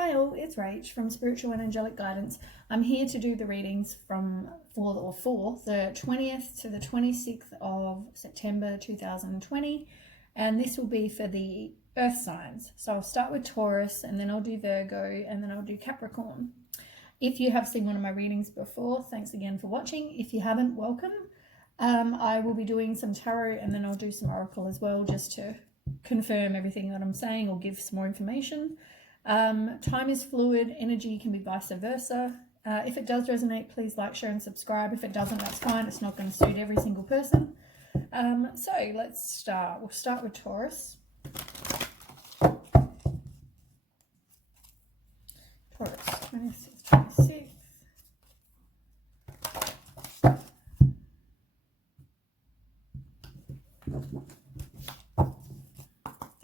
Hi all, it's Rach from Spiritual and Angelic Guidance. I'm here to do the readings for the 20th to the 26th of September 2020, and this will be for the earth signs. So I'll start with Taurus, and then I'll do Virgo, and then I'll do Capricorn. If you have seen one of my readings before, thanks again for watching. If you haven't, welcome. I will be doing some tarot, and then I'll do some oracle as well, just to confirm everything that I'm saying or give some more information. Time is fluid, energy can be vice versa. If it does resonate, please like, share and subscribe. If it doesn't, that's fine. It's not going to suit every single person. So let's start. We'll start with Taurus. Taurus, 26th, 26th.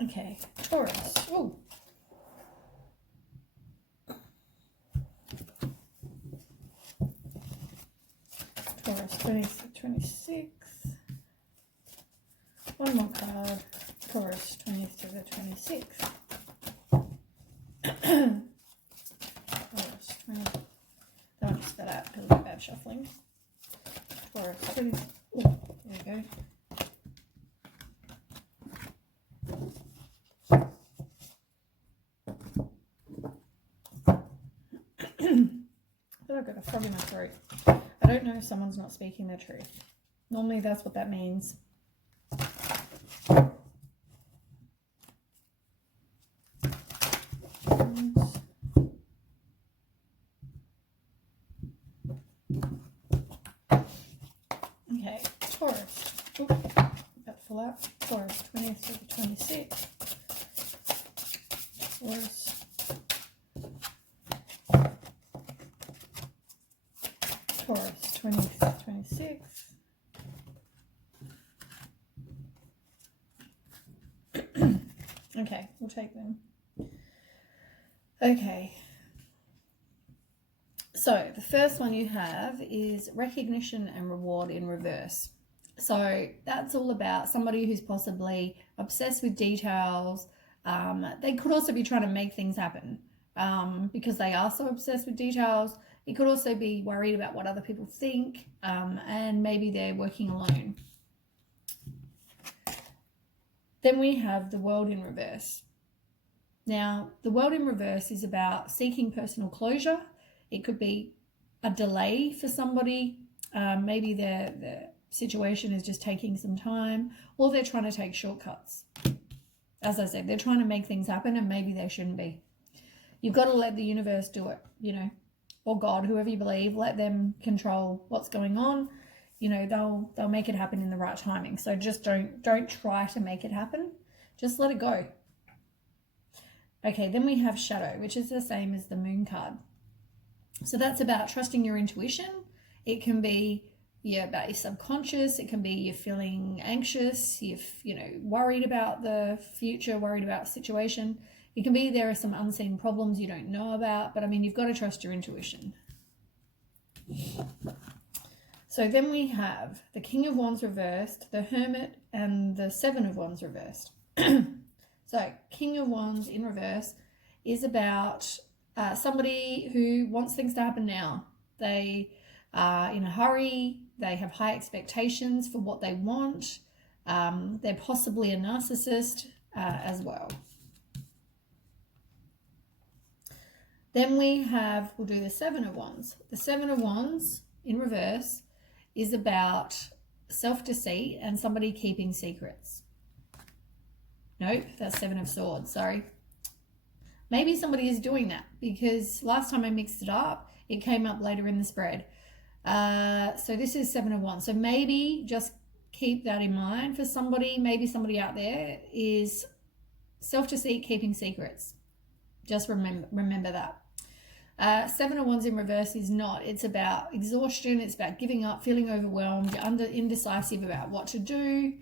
Okay, Taurus. Ooh. Taurus, 26th, 26th. One more card. Taurus, 20th to the 26th. Taurus, 20th. Don't just spell out because of bad shuffling. Taurus, 20th. Ooh, there we go. I've got a frog in my throat. I don't know if someone's not speaking the truth. Normally that's what that means. Okay, Taurus. Oop, that fell out. Taurus, 20th to the 26th. Taurus. Taurus, 20th to 26th. Okay, we'll take them. Okay. So the first one you have is recognition and reward in reverse. So that's all about somebody who's possibly obsessed with details. They could also be trying to make things happen because they are so obsessed with details. It could also be worried about what other people think, and maybe they're working alone. Then we have the world in reverse. Now, the world in reverse is about seeking personal closure. It could be a delay for somebody. Maybe the situation is just taking some time, or they're trying to take shortcuts. As I said, they're trying to make things happen, and maybe they shouldn't be. You've got to let the universe do it, or God, whoever you believe, let them control what's going on. They'll make it happen in the right timing. So just don't try to make it happen. Just let it go. Okay, then we have shadow, which is the same as the moon card. So that's about trusting your intuition. It can be about your subconscious. It can be you're feeling anxious, you're worried about the future, worried about the situation. It can be there are some unseen problems you don't know about, but you've got to trust your intuition. So then we have the King of Wands reversed, the Hermit, and the Seven of Wands reversed. So King of Wands in reverse is about somebody who wants things to happen now. They are in a hurry. They have high expectations for what they want. They're possibly a narcissist as well. Then we'll do the Seven of Wands. The Seven of Wands in reverse is about self-deceit and somebody keeping secrets. Nope, that's Seven of Swords, sorry. Maybe somebody is doing that because last time I mixed it up, it came up later in the spread. So this is Seven of Wands. So maybe just keep that in mind for somebody. Maybe somebody out there is self-deceit, keeping secrets. Just remember that. Seven of Wands in reverse is not. It's about exhaustion. It's about giving up, feeling overwhelmed. You're indecisive about what to do.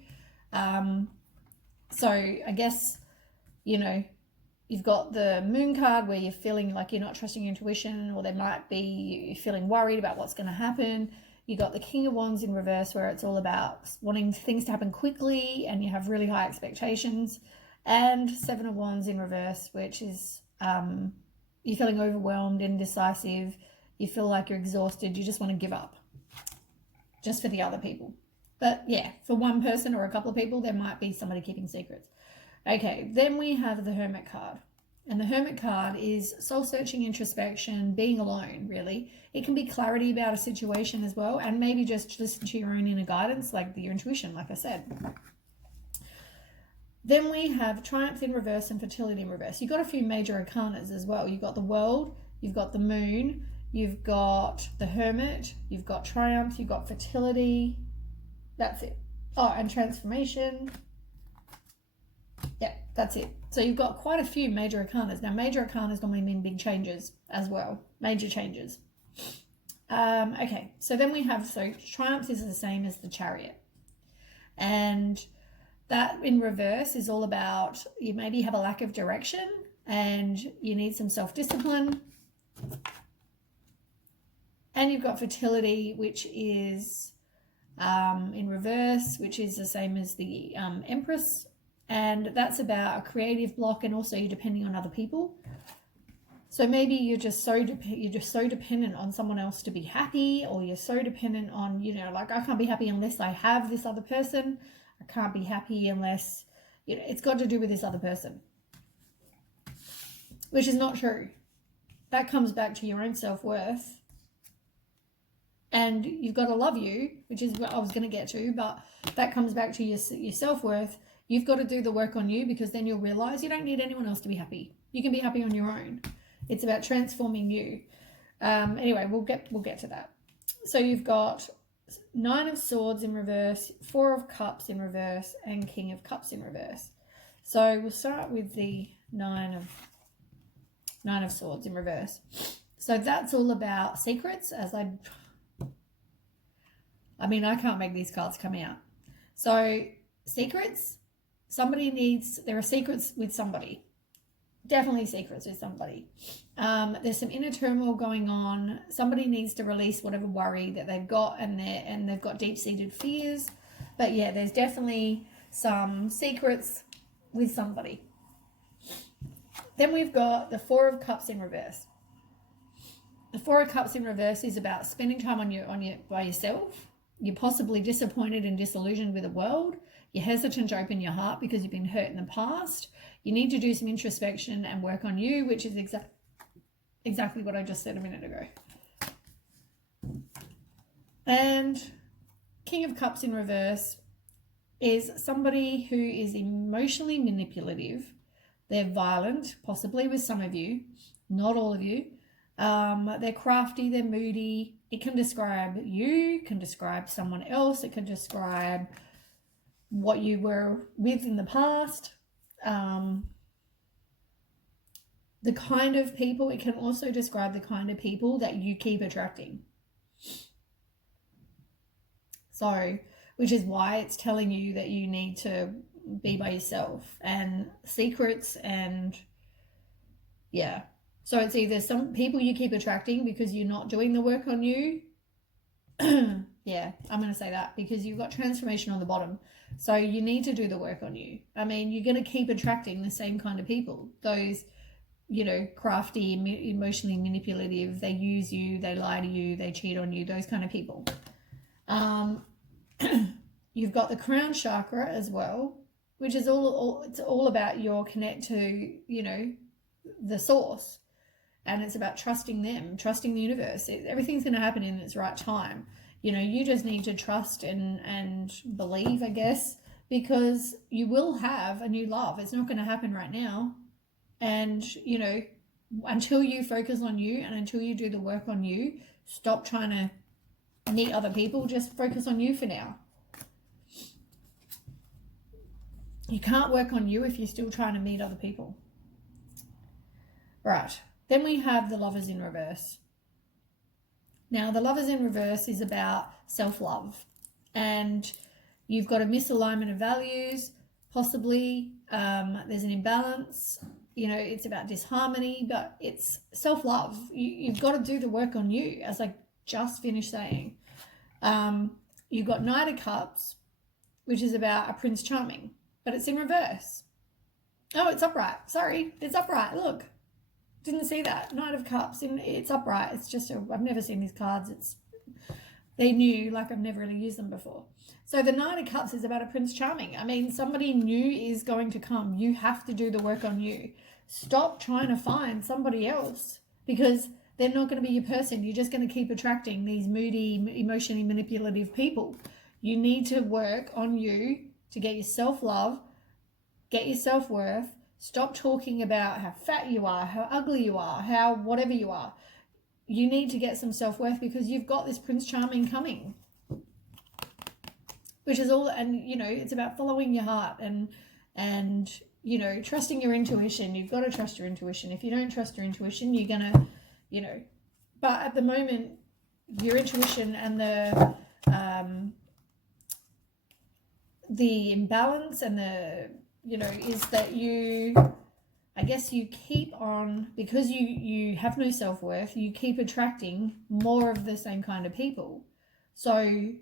So I guess, you've got the moon card where you're feeling like you're not trusting your intuition, or there might be you're feeling worried about what's going to happen. You got the King of Wands in reverse where it's all about wanting things to happen quickly and you have really high expectations. And Seven of Wands in reverse, which is you're feeling overwhelmed, indecisive, you feel like you're exhausted, you just want to give up, just for the other people. But yeah, for one person or a couple of people, there might be somebody keeping secrets. Okay, then we have the Hermit card. And the Hermit card is soul-searching, introspection, being alone, really. It can be clarity about a situation as well, and maybe just listen to your own inner guidance, like your intuition, like I said. Then we have Triumph in reverse and Fertility in reverse. You've got a few major arcanas as well. You've got the World, you've got the Moon, you've got the Hermit, you've got Triumph, you've got Fertility. That's it. Oh, and Transformation. Yeah, that's it. So you've got quite a few major arcanas. Now, major arcanas normally mean big changes as well. Major changes. Okay, so then we have, so Triumph is the same as the Chariot. And that in reverse is all about, you maybe have a lack of direction and you need some self-discipline. And you've got Fertility, which is in reverse, which is the same as the Empress. And that's about a creative block, and also you're depending on other people. So maybe you're just so dependent on someone else to be happy, or you're so dependent on, like, I can't be happy unless I have this other person. I can't be happy unless, it's got to do with this other person, which is not true. That comes back to your own self-worth. And you've got to love you, which is what I was going to get to, but that comes back to your self-worth. You've got to do the work on you, because then you'll realize you don't need anyone else to be happy. You can be happy on your own. It's about transforming you. Anyway, we'll get to that. So you've got Nine of Swords in reverse, Four of Cups in reverse, and King of Cups in reverse. So we'll start with the Nine of Swords in reverse. So that's all about secrets, I can't make these cards come out. So secrets, there are secrets with somebody. Definitely secrets with somebody. There's some inner turmoil going on. Somebody needs to release whatever worry that they've got, and they've got deep-seated fears. But yeah, there's definitely some secrets with somebody. Then we've got the Four of Cups in reverse. The Four of Cups in reverse is about spending time by yourself. You're possibly disappointed and disillusioned with the world. You're hesitant to open your heart because you've been hurt in the past. You need to do some introspection and work on you, which is exactly what I just said a minute ago. And King of Cups in reverse is somebody who is emotionally manipulative. They're violent, possibly with some of you, not all of you. They're crafty, they're moody. It can describe you, can describe someone else. It can describe what you were with in the past. The kind of people, it can also describe the kind of people that you keep attracting. So, which is why it's telling you that you need to be by yourself, and secrets, and yeah. So it's either some people you keep attracting because you're not doing the work on you. Yeah, I'm going to say that, because you've got transformation on the bottom. So you need to do the work on you. You're going to keep attracting the same kind of people. Those, crafty, emotionally manipulative, they use you, they lie to you, they cheat on you, those kind of people. You've got the crown chakra as well, which is it's all about your connect to, the source. And it's about trusting them, trusting the universe. Everything's going to happen in its right time. You just need to trust and believe, I guess, because you will have a new love. It's not going to happen right now. And, until you focus on you and until you do the work on you, stop trying to meet other people. Just focus on you for now. You can't work on you if you're still trying to meet other people. Right. Then we have the Lovers in reverse. Now, the Lovers in reverse is about self-love, and you've got a misalignment of values, possibly. There's an imbalance. It's about disharmony, but it's self-love. You've got to do the work on you, as I just finished saying. You've got Knight of Cups, which is about a Prince Charming, but it's in reverse. Oh, it's upright. Sorry, it's upright. Look. Didn't see that. Knight of Cups, and it's upright. It's just, I've never seen these cards. They're new, like I've never really used them before. So the Knight of Cups is about a Prince Charming. I mean, somebody new is going to come. You have to do the work on you. Stop trying to find somebody else, because they're not going to be your person. You're just going to keep attracting these moody, emotionally manipulative people. You need to work on you to get your self-love, get your self-worth. Stop talking about how fat you are, how ugly you are, how whatever you are. You need to get some self-worth, because you've got this Prince Charming coming. Which is all, and you know, it's about following your heart and you know, trusting your intuition. You've got to trust your intuition. If you don't trust your intuition, you're gonna, you know, but at the moment, your intuition and the imbalance and the, you know, is that you, I guess you keep on, because you have no self-worth, you keep attracting more of the same kind of people. So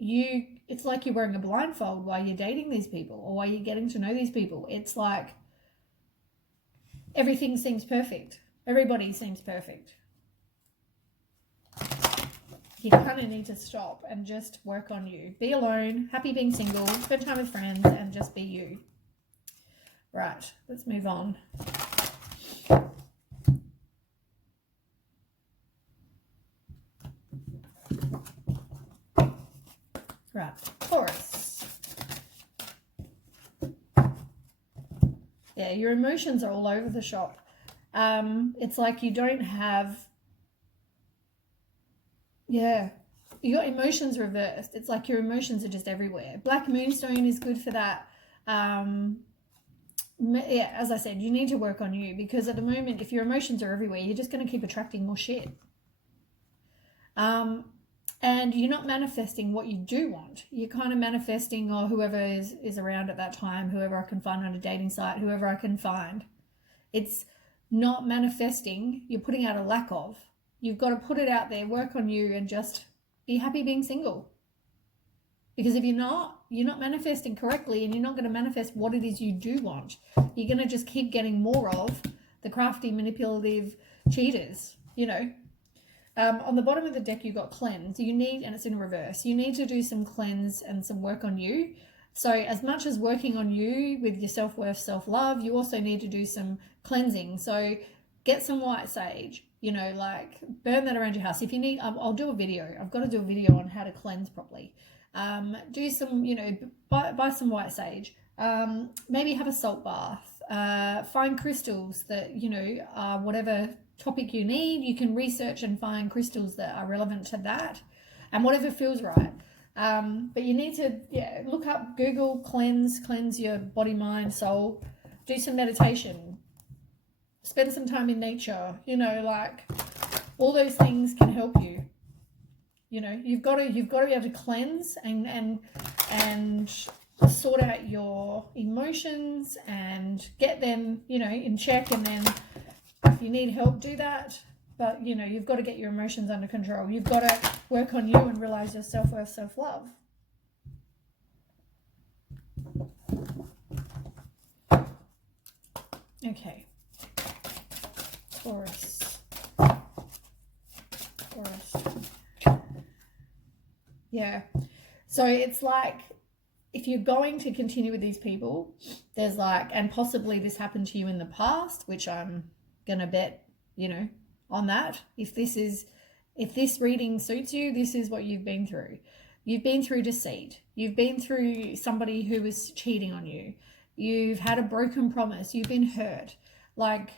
it's like you're wearing a blindfold while you're dating these people or while you're getting to know these people. It's like everything seems perfect. Everybody seems perfect. You kind of need to stop and just work on you. Be alone, happy being single, spend time with friends, and just be you. Right, let's move on. Right, Taurus. Yeah, your emotions are all over the shop. It's like you don't have, yeah, you got emotions reversed. It's like your emotions are just everywhere. Black Moonstone is good for that. Yeah, as I said, you need to work on you, because at the moment, if your emotions are everywhere, you're just going to keep attracting more shit. And you're not manifesting what you do want. You're kind of manifesting, or whoever is around at that time, whoever I can find on a dating site, whoever I can find. It's not manifesting. You're putting out a lack of. You've got to put it out there, work on you, and just be happy being single. Because if you're not manifesting correctly, and you're not going to manifest what it is you do want, you're going to just keep getting more of the crafty, manipulative cheaters, you know. On the bottom of the deck, you've got cleanse. You need, and it's in reverse, you need to do some cleanse and some work on you. So as much as working on you with your self-worth, self-love, you also need to do some cleansing. So get some white sage, you know, like burn that around your house. If you need, I'll do a video. I've got to do a video on how to cleanse properly. Do some, you know, buy some white sage. Maybe have a salt bath. Find crystals that, you know, are whatever topic you need. You can research and find crystals that are relevant to that, and whatever feels right. But you need to, yeah, look up, Google cleanse your body, mind, soul. Do some meditation. Spend some time in nature. You know, like all those things can help you. You know, you've got to be able to cleanse and sort out your emotions and get them, you know, in check, and then if you need help, do that. But, you know, you've got to get your emotions under control. You've got to work on you and realize your self-worth, self-love. Okay. Taurus. Yeah. So it's like, if you're going to continue with these people, there's like, and possibly this happened to you in the past, which I'm going to bet, you know, on that. If this reading suits you, this is what you've been through. You've been through deceit. You've been through somebody who was cheating on you. You've had a broken promise. You've been hurt. Like,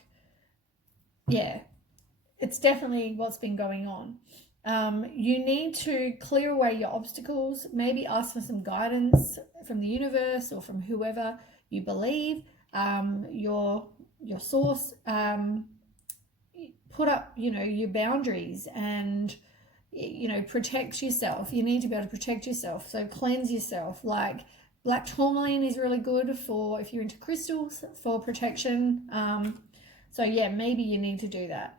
yeah, it's definitely what's been going on. You need to clear away your obstacles, maybe ask for some guidance from the universe or from whoever you believe, your source. Put up, you know, your boundaries and, you know, protect yourself. You need to be able to protect yourself. So cleanse yourself. Like black tourmaline is really good for, if you're into crystals, for protection. So yeah, maybe you need to do that.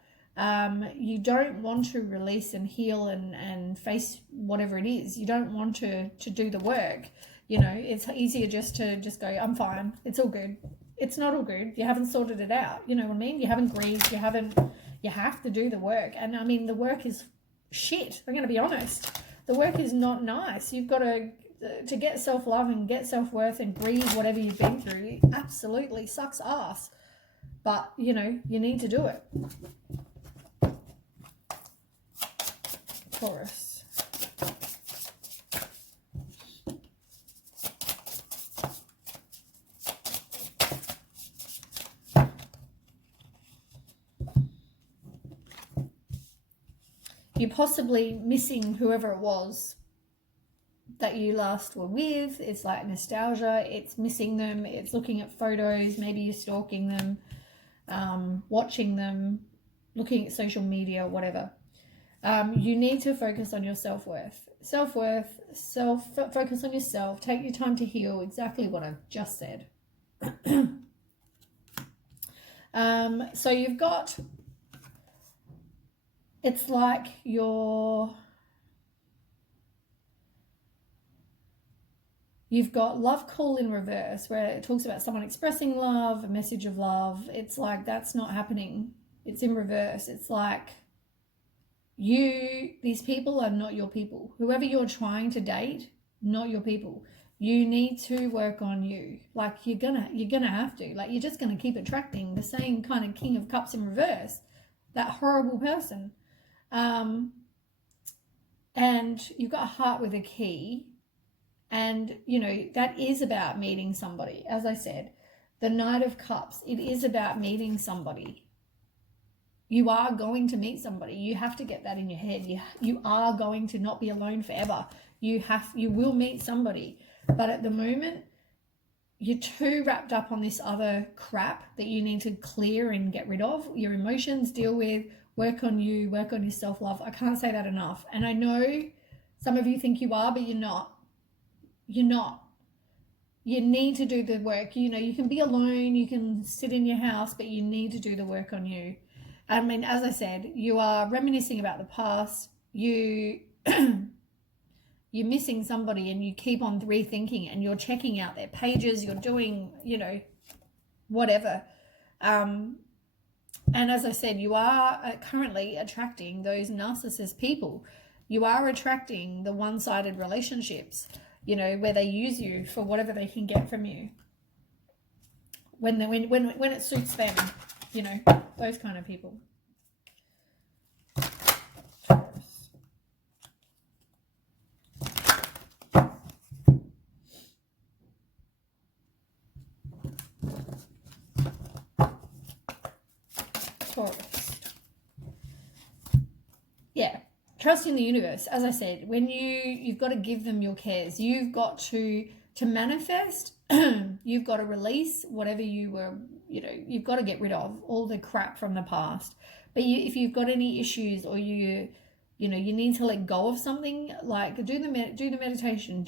You don't want to release and heal and face whatever it is. You don't want to do the work. You know, it's easier just to go, I'm fine. It's all good. it's not all good. You haven't sorted it out. You know what I mean? You haven't grieved. You have to do the work. And I mean, the work is shit. I'm going to be honest. The work is not nice. You've got to get self-love and get self-worth and grieve whatever you've been through. It absolutely sucks ass. But, you know, you need to do it. Taurus. You're possibly missing whoever it was that you last were with. It's like nostalgia. It's missing them. It's looking at photos. Maybe you're stalking them, watching them, looking at social media, whatever. You need to focus on your self-worth. Focus on yourself. Take your time to heal. Exactly what I've just said. So you've got... It's like you've got love call in reverse, where it talks about someone expressing love, a message of love. It's like that's not happening. It's in reverse. It's like these people are not your people. Whoever you're trying to date, not your people. You need to work on you. Like you're gonna have to. Like you're just gonna keep attracting the same kind of King of Cups in reverse, that horrible person. And you've got a heart with a key, and you know that is about meeting somebody. As I said, the Knight of Cups, it is about meeting somebody. You are going to meet somebody. You have to get that in your head. You are going to not be alone forever. You will meet somebody, but at the moment you're too wrapped up on this other crap that you need to clear and get rid of. Your emotions, deal with. Work on you, work on your self-love. I can't say that enough. And I know some of you think you are, but you're not. You're not. You need to do the work. You know, you can be alone, you can sit in your house, but you need to do the work on you. I mean, as I said, you are reminiscing about the past. You're missing somebody and you keep on rethinking and you're checking out their pages. You're doing, you know, whatever. And as I said, you are currently attracting those narcissist people. You are attracting the one-sided relationships, you know, where they use you for whatever they can get from you. When it suits them, you know, those kind of people. Taurus. Yeah, trust in the universe. As I said, when you've got to give them your cares. You've got to manifest. You've got to release whatever you were, you know, you've got to get rid of all the crap from the past. But if you've got any issues or you need to let go of something, like do the meditation,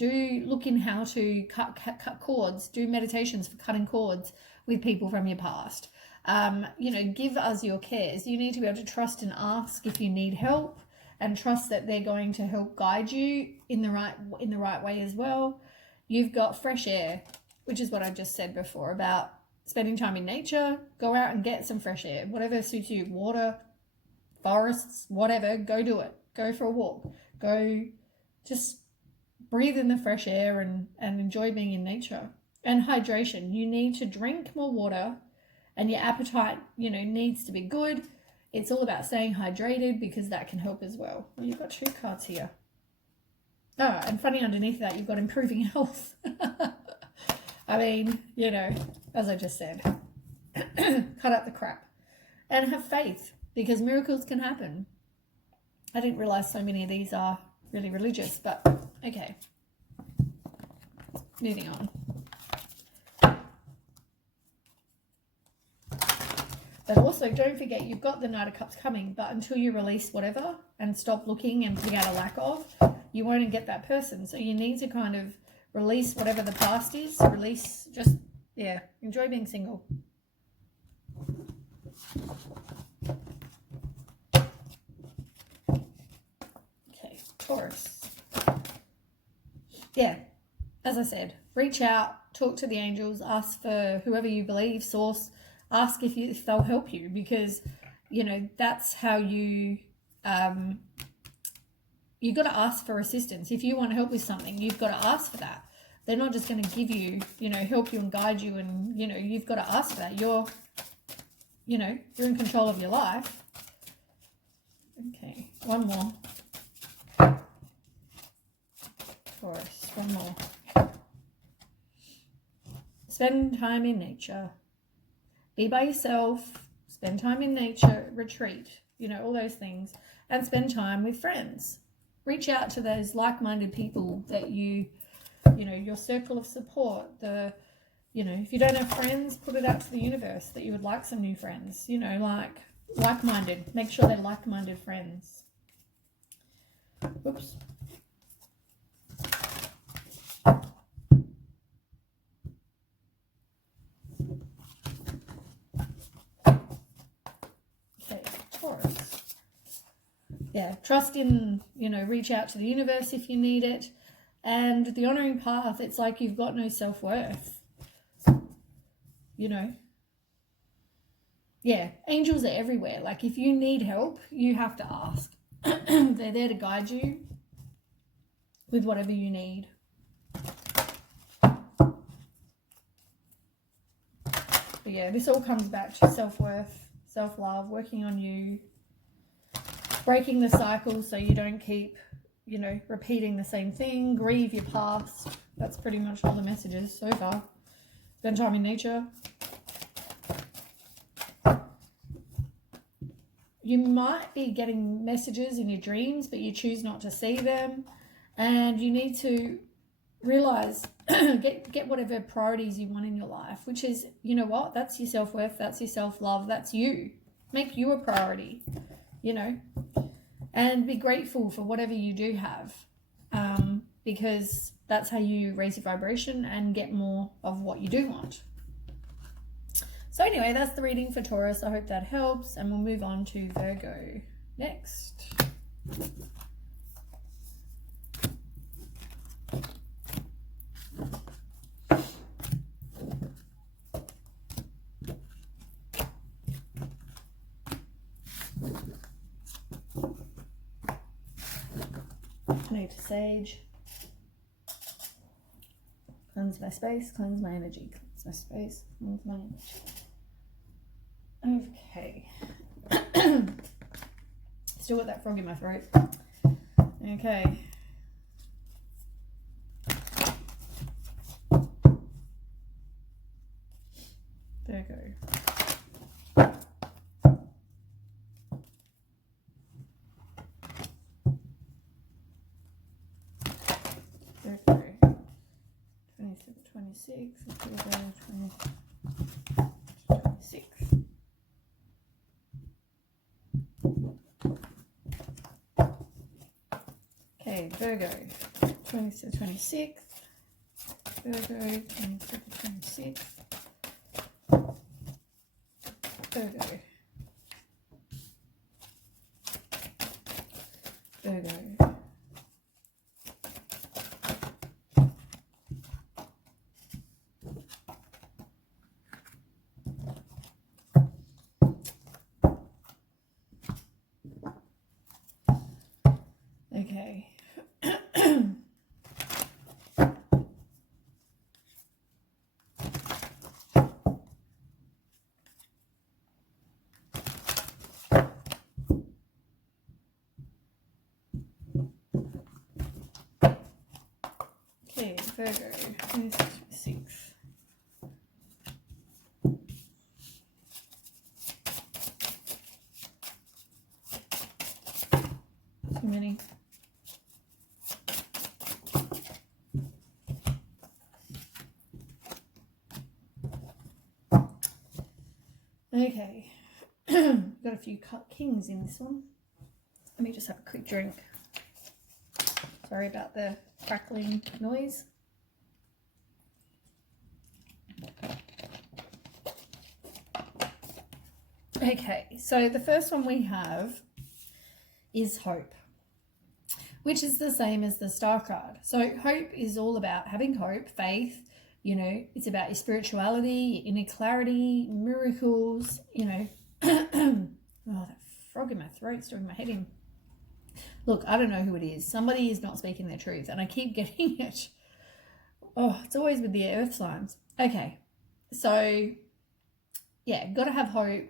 look in how to cut cords, do meditations for cutting cords with people from your past. Give us your cares. You need to be able to trust and ask if you need help, and trust that they're going to help guide you in the right way as well. You've got fresh air, which is what I just said before about spending time in nature. Go out and get some fresh air, whatever suits you. Water, forests, whatever. Go do it. Go for a walk. Go just breathe in the fresh air and enjoy being in nature. And hydration. You need to drink more water. And your appetite, needs to be good. It's all about staying hydrated because that can help as well. Well, you've got 2 cards here. Oh, and funny underneath that, you've got improving health. I mean, as I just said, cut out the crap. And have faith, because miracles can happen. I didn't realize so many of these are really religious, but okay. Moving on. But also, don't forget, you've got the Knight of Cups coming, but until you release whatever and stop looking and be out of lack of, you won't get that person. So you need to kind of release whatever the past is. Enjoy being single. Okay, Taurus. Yeah, as I said, reach out, talk to the angels, ask for whoever you believe, source, ask if they'll help you, because, you know, that's how you got to ask for assistance. If you want help with something, you've got to ask for that. They're not just going to give you, you know, help you and guide you, and, you know, you've got to ask for that. You're in control of your life. Okay, one more. Taurus, one more. Spend time in nature. Be by yourself. Spend time in nature. Retreat. You know, all those things. And spend time with friends. Reach out to those like-minded people that you know, your circle of support. You know, if you don't have friends, put it out to the universe that you would like some new friends. You know, like-minded. Make sure they're like-minded friends. Oops. Okay, Taurus. Yeah, trust in, you know, reach out to the universe if you need it. And the honoring path, it's like you've got no self-worth. You know. Yeah, angels are everywhere. Like, if you need help, you have to ask. They're there to guide you with whatever you need. But yeah, this all comes back to self-worth, self-love, working on you, breaking the cycle so you don't keep, you know, repeating the same thing, grieve your past. That's pretty much all the messages so far. Spend time in nature. You might be getting messages in your dreams, but you choose not to see them. And you need to realize, get whatever priorities you want in your life, which is, you know what, that's your self-worth, that's your self-love, that's you. Make you a priority, you know, and be grateful for whatever you do have, because that's how you raise your vibration and get more of what you do want. So anyway, that's the reading for Taurus. I hope that helps, and we'll move on to Virgo next. I need to sage. Cleanse my space, cleanse my energy. Cleanse my space, cleanse my energy. Okay. Still got that frog in my throat. Okay. Virgo. Virgo. 26. Virgo 26. Okay, Virgo 26. Virgo 26. Virgo. Virgo. Okay. Okay, Virgo 26. Too many. Okay, got a few kings in this one. Let me just have a quick drink. Sorry about the crackling noise. Okay, so the first one we have is hope, which is the same as the star card. So hope is all about having hope, faith, You know, it's about your spirituality, your inner clarity, miracles, you know. Oh, that frog in my throat's doing my head in. Look, I don't know who it is. Somebody is not speaking their truth, and I keep getting it. Oh, it's always with the earth signs. Okay, so yeah, got to have hope,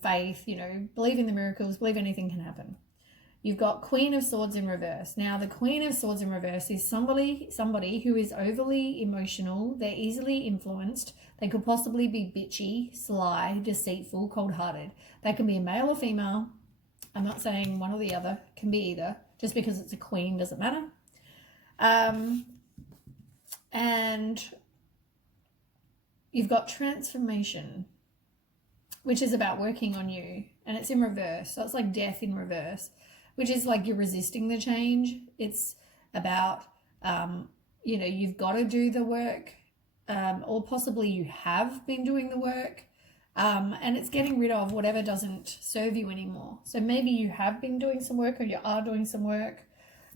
faith, you know, believe in the miracles, believe anything can happen. You've got Queen of Swords in reverse. Now, the Queen of Swords in reverse is somebody who is overly emotional. They're easily influenced. They could possibly be bitchy, sly, deceitful, cold-hearted. They can be a male or female. I'm not saying one or the other. It can be either. Just because it's a queen doesn't matter. And you've got transformation, which is about working on you. And it's in reverse. So it's like death in reverse, which is like you're resisting the change. It's about, you know, you've got to do the work, or possibly you have been doing the work, and it's getting rid of whatever doesn't serve you anymore. So maybe you have been doing some work, or you are doing some work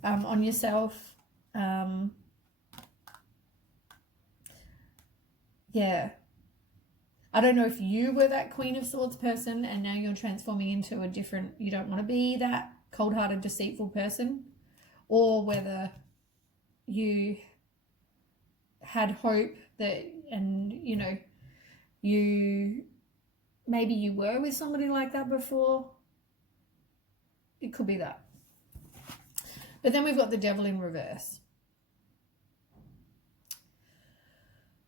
on yourself. Yeah. I don't know if you were that Queen of Swords person and now you're transforming into a different, you don't want to be that cold-hearted, deceitful person, or whether you had hope that, and you know, maybe you were with somebody like that before. It could be that. But then we've got the Devil in reverse.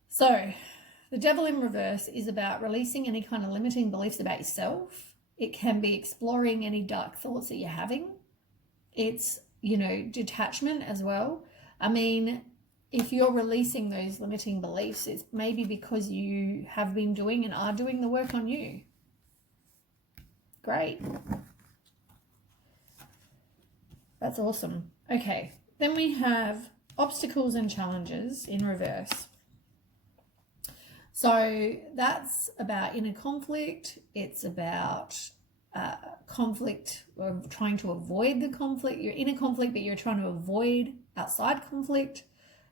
So the Devil in reverse is about releasing any kind of limiting beliefs about yourself. It can be exploring any dark thoughts that you're having. It's, you know, detachment as well. I mean, if you're releasing those limiting beliefs, it's maybe because you have been doing and are doing the work on you. Great. That's awesome. Okay, then we have obstacles and challenges in reverse. So that's about inner conflict. It's about conflict, or trying to avoid the conflict. You're in a conflict, but you're trying to avoid outside conflict.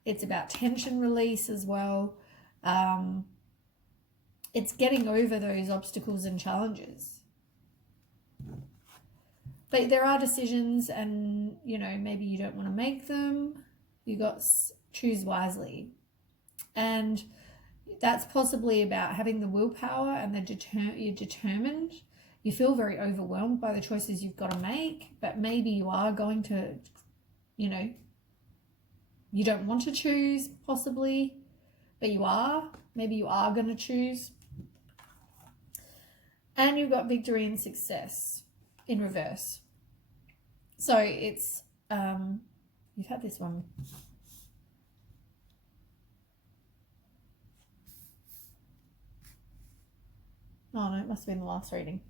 It's about tension release as well. It's getting over those obstacles and challenges. But there are decisions, and, you know, maybe you don't want to make them. You got choose wisely. And that's possibly about having the willpower and you're determined. You feel very overwhelmed by the choices you've got to make, but maybe you are going to, you know, you don't want to choose possibly, but you are. Maybe you are going to choose. And you've got victory and success in reverse. So it's, you've had this one. Oh no, it must have been the last reading.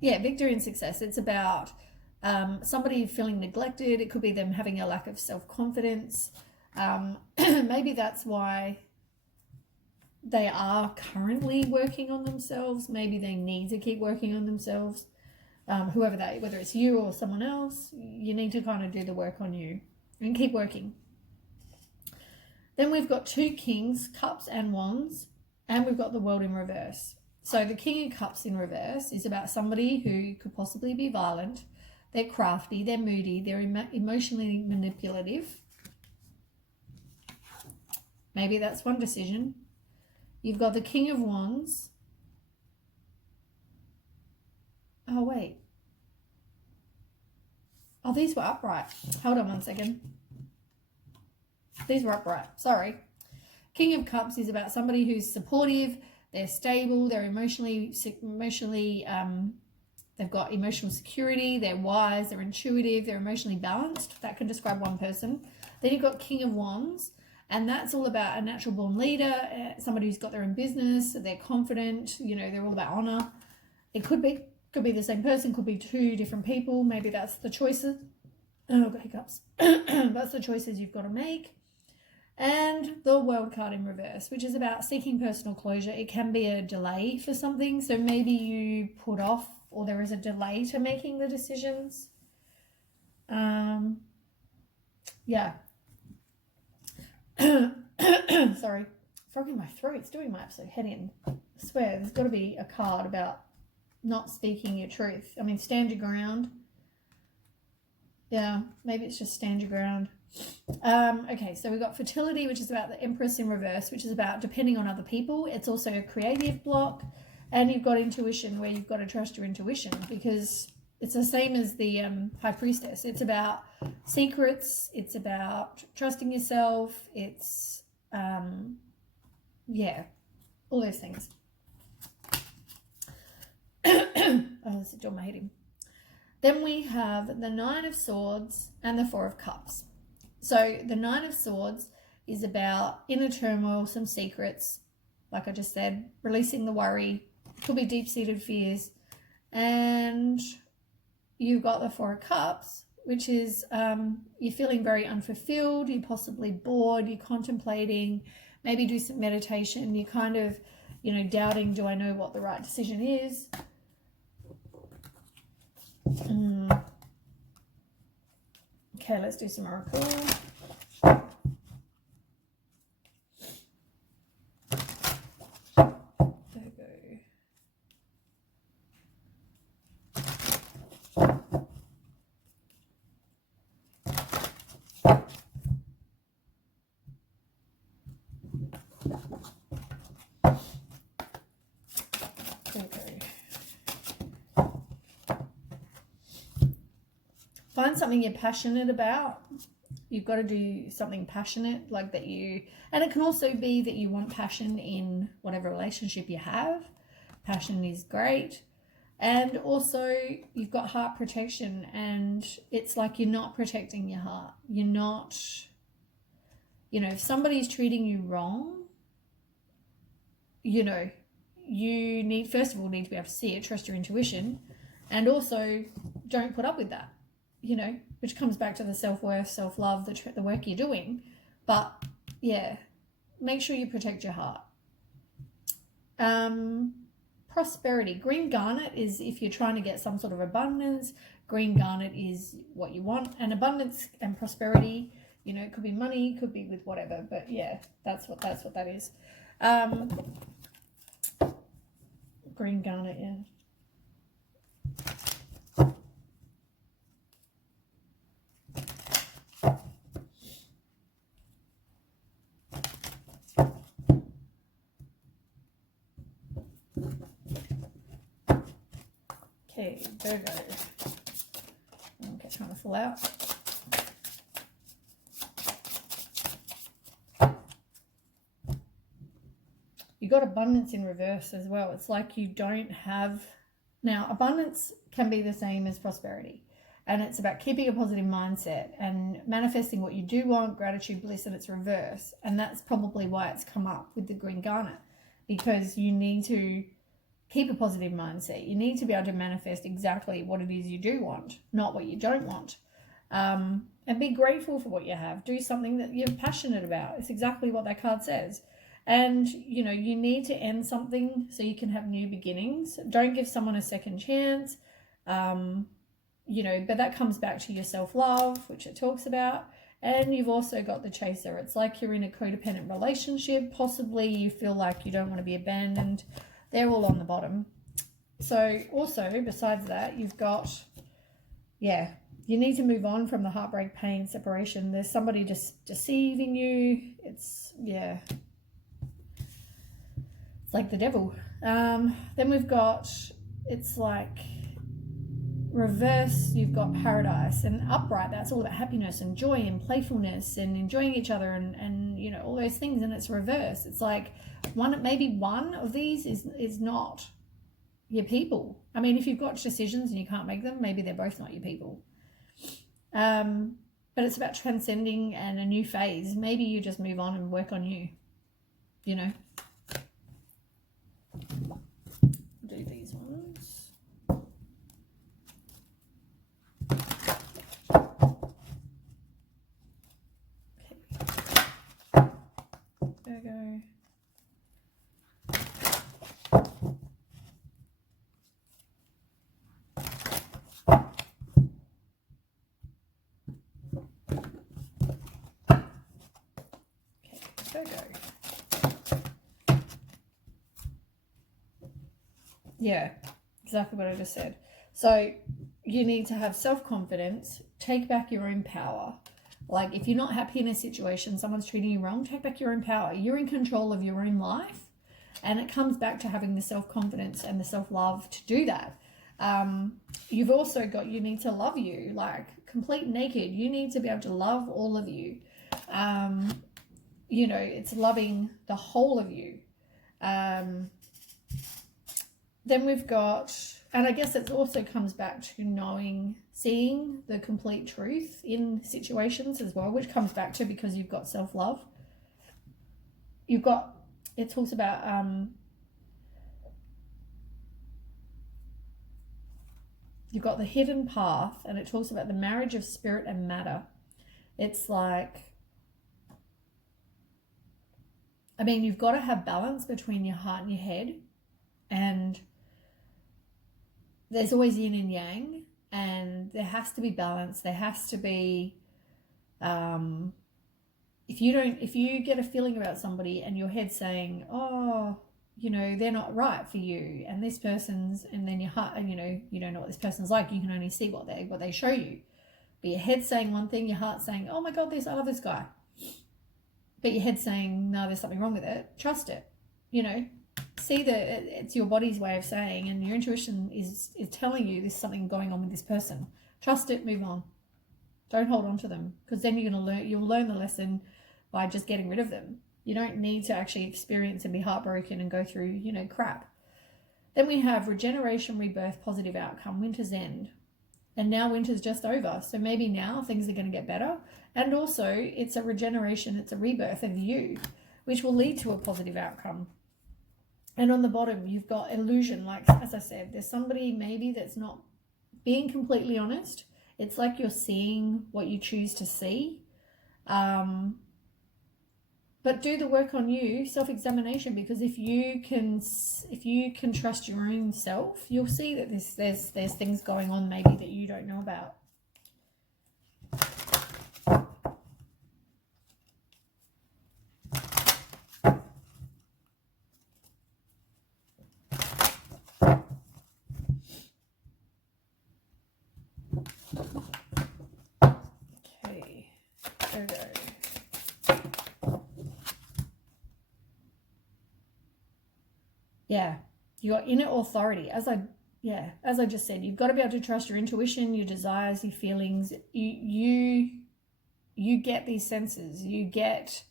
Yeah, victory and success. It's about somebody feeling neglected. It could be them having a lack of self-confidence. Maybe that's why they are currently working on themselves. Maybe they need to keep working on themselves. Whether it's you or someone else, you need to kind of do the work on you and keep working. Then we've got two Kings, Cups and Wands, and we've got the World in reverse. So the King of Cups in reverse is about somebody who could possibly be violent. They're crafty, they're moody, they're emotionally manipulative. Maybe that's one decision. You've got the King of Wands. Oh, wait. Oh, these were upright. Hold on one second. These were upright. Sorry. King of Cups is about somebody who's supportive. They're stable. They're emotionally, they've got emotional security. They're wise. They're intuitive. They're emotionally balanced. That can describe one person. Then you've got King of Wands, and that's all about a natural born leader, somebody who's got their own business. They're confident. You know, they're all about honor. It could be the same person. Could be two different people. Maybe that's the choices. Oh, I've got hiccups. That's the choices you've got to make. And the World card in reverse, which is about seeking personal closure. It can be a delay for something. So maybe you put off, or there is a delay to making the decisions. Yeah. Sorry, frog in my throat's doing my absolute head in. I swear, there's got to be a card about not speaking your truth. I mean, stand your ground. Yeah, maybe it's just stand your ground. Okay, so we've got fertility, which is about the Empress in reverse, which is about depending on other people. It's also a creative block. And you've got intuition, where you've got to trust your intuition, because it's the same as the High Priestess. It's about secrets. It's about trusting yourself. It's, yeah, all those things. Oh, that's a John Mahdim. Then we have the Nine of Swords and the Four of Cups. So the Nine of Swords is about inner turmoil, some secrets, like I just said, releasing the worry, could be deep-seated fears. And you've got the Four of Cups, which is you're feeling very unfulfilled, you're possibly bored, you're contemplating, maybe do some meditation, you're kind of, doubting, do I know what the right decision is? Okay, let's do some oracle. Virgo. Find something you're passionate about. You've got to do something passionate, like that and it can also be that you want passion in whatever relationship you have. Passion is great. And also you've got heart protection, and it's like you're not protecting your heart. You're not, if somebody's treating you wrong, you need, first of all, need to be able to see it, trust your intuition, and also don't put up with that. Which comes back to the self-worth, self-love, the work you're doing. But, yeah, make sure you protect your heart. Prosperity. Green garnet is if you're trying to get some sort of abundance. Green garnet is what you want. And abundance and prosperity, it could be money, could be with whatever. But, yeah, that's what that is. Green garnet, yeah. Okay, Virgo. Okay, trying to full out. You got abundance in reverse as well. It's like you don't have. Now, abundance can be the same as prosperity, and it's about keeping a positive mindset and manifesting what you do want, gratitude, bliss, and it's reverse. And that's probably why it's come up with the green garnet, because you need to keep a positive mindset. You need to be able to manifest exactly what it is you do want, not what you don't want. And be grateful for what you have. Do something that you're passionate about. It's exactly what that card says. And, you need to end something so you can have new beginnings. Don't give someone a second chance. But that comes back to your self-love, which it talks about. And you've also got the chaser. It's like you're in a codependent relationship. Possibly you feel like you don't want to be abandoned. They're all on the bottom. So also, besides that, you've got, you need to move on from the heartbreak, pain, separation. There's somebody just deceiving you. It's like the devil. Then we've got, it's like reverse, you've got paradise, and upright, that's all about happiness and joy and playfulness and enjoying each other and all those things. And it's reverse. It's like maybe one of these is not your people. I mean, if you've got decisions and you can't make them, maybe they're both not your people. But it's about transcending and a new phase. Maybe you just move on and work on you. Do these ones. Okay. Virgo. Okay, Yeah, exactly what I just said. So you need to have self-confidence, take back your own power. Like if you're not happy in a situation, someone's treating you wrong, take back your own power. You're in control of your own life. And it comes back to having the self-confidence and the self-love to do that. You've also got, you need to love you, like complete naked. You need to be able to love all of you. You know, it's loving the whole of you. Then we've got, and I guess it also comes back to knowing, seeing the complete truth in situations as well, which comes back to because you've got self-love. You've got, it talks about you've got the hidden path, and it talks about the marriage of spirit and matter. It's like, I mean, you've got to have balance between your heart and your head, and there's always yin and yang, and there has to be balance. There has to be, if you get a feeling about somebody and your head's saying, oh, you know, they're not right for you, and this person's, and then your heart, and you don't know what this person's like, you can only see what they show you. But your head's saying one thing, your heart's saying, oh my God, I love this guy. But your head's saying, no, there's something wrong with it. Trust it. See that it's your body's way of saying, and your intuition is telling you there's something going on with this person. Trust it, move on. Don't hold on to them, because then you'll learn the lesson by just getting rid of them. You don't need to actually experience and be heartbroken and go through, crap. Then we have regeneration, rebirth, positive outcome, winter's end. And now winter's just over. So maybe now things are going to get better. And also it's a regeneration, it's a rebirth of you, which will lead to a positive outcome. And on the bottom, you've got illusion. Like, as I said, there's somebody maybe that's not being completely honest. It's like you're seeing what you choose to see. But do the work on you, self-examination, because if you can trust your own self, you'll see that there's things going on maybe that you don't know about. Okay, Virgo. Yeah, your inner authority. As I just said, you've got to be able to trust your intuition, your desires, your feelings. You get these senses. You get